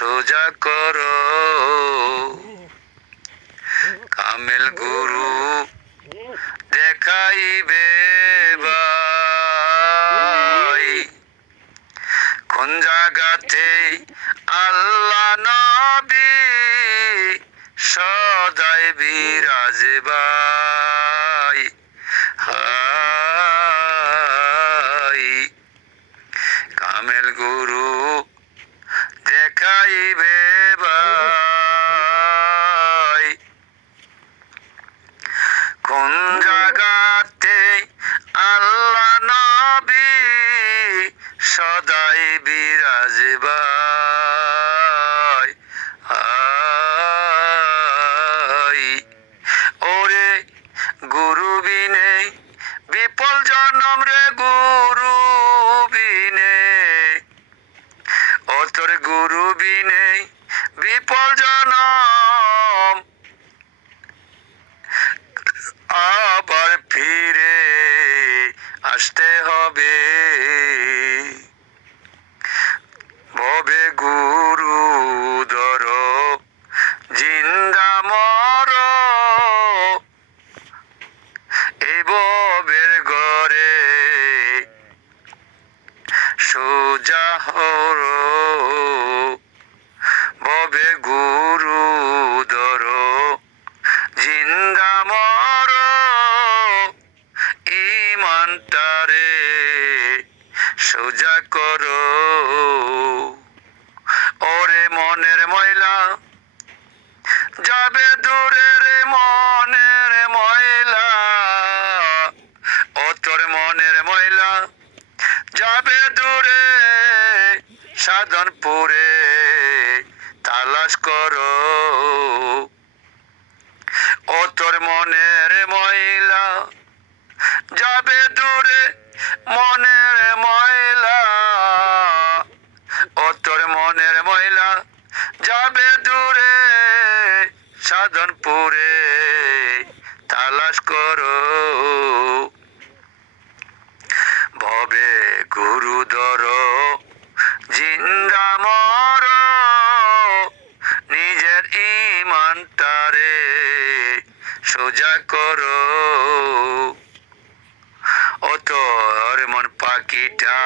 সোজা করো। কামেল গুরু দেখাইবে ভাই, কোন জায়গাতে আল্লাহ নবী সদাই বিরাজে ভাই। হাই কামেল গুরু দেখাইবে ভাই, কোন জায়গাতে আল্লাহ নবী সদাই বিরাজে ভাই। হাই ওরে গুরু বিনে বিপল জনম রে, গুরু বিনে ও তোর গুরু বিনে বিপল জনম, আবার ফিরে আসতে হবে। ভবে গুরু ধর জিন্দা মর, এই ভবের ঘরে সোজা হর। ভবে গুরু ধর জিন্দা মর, ইমানটারে সোজা করো। ওরে মনের ময়লা যাবে দূরে রে, মনের ময়লা ও তোর মনের ময়লা যাবে দূরে, সাধনপুরে তালাশ করো। ও তোর মনের ময়লা যাবে দূরে, মনের ময়লা ও তোর মনের ময়লা যাবে দূরে, সাধনপুরে তালাশ করো। ভবে গুরু ধর জিন্দা মর, নিজের ইমানটারে সোজা করো। ও তোর মন পাখিটা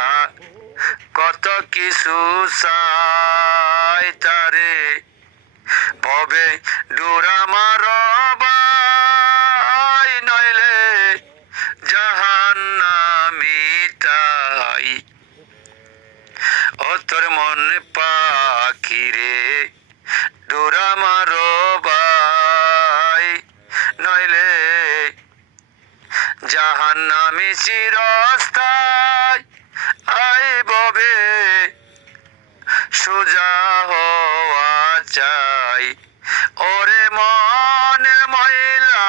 কত কিছু চাই তারে, ভবে ডোরা মার ভাই, নইলে জাহান্নামী তাই। ও তোর মন পাখিরে ডোরা মার ভাই, নইলে জাহান্নামী চিরস্থায়ী। আই ভবে সোজা হওয়া চাই। ওরে মনে ময়লা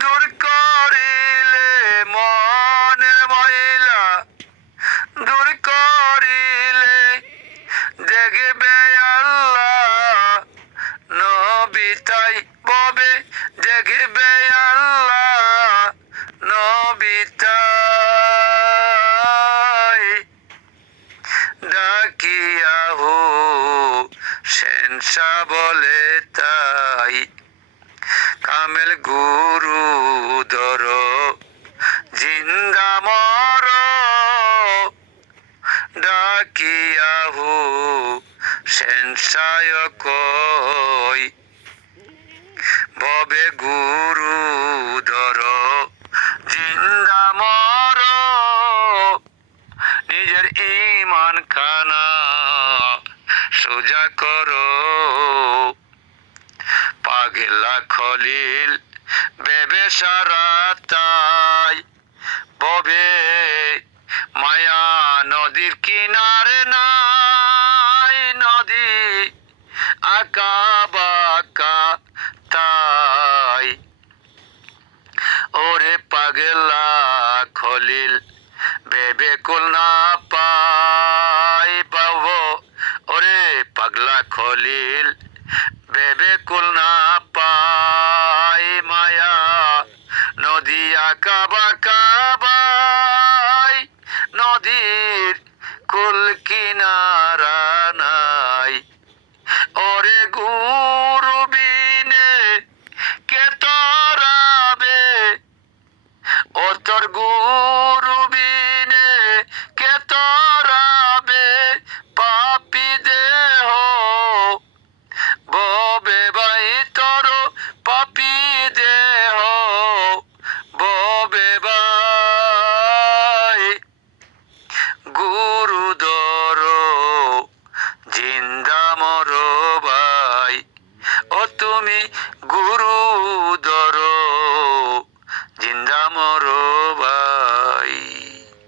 দূর করিলে, মনের ময়লা দূর করিলে, দেখবে আল্লাহ নবী তাই। ভবে দেখবে আল্লাহ নবী তাই। ডাকিয়া হো সেনসা বলে তাই, কামেল গুরু ধর জিন্দা মর, ডাকিয়া হো সেনসায় কই। ভবে গুরু ধর জিন্দা মর, নিজের ইমান খানা সোজা করো। পাগলা খলিল বেবে সারা তাই, ভবে মায়া নদীর কিনারে নাই, নদী আঁকা বাঁকা তাই। ওরে পাগলা খলিল বেবে কুল না পাই, বাবু ওরে পাগলা খলিল বেবে কুল না পাই, মায়া নদী আঁকা বাঁকা ভাই, নদীর কুল কিনারা নাই। মরো ভাই ও তুমি গুরু ধরো জিন্দা মরো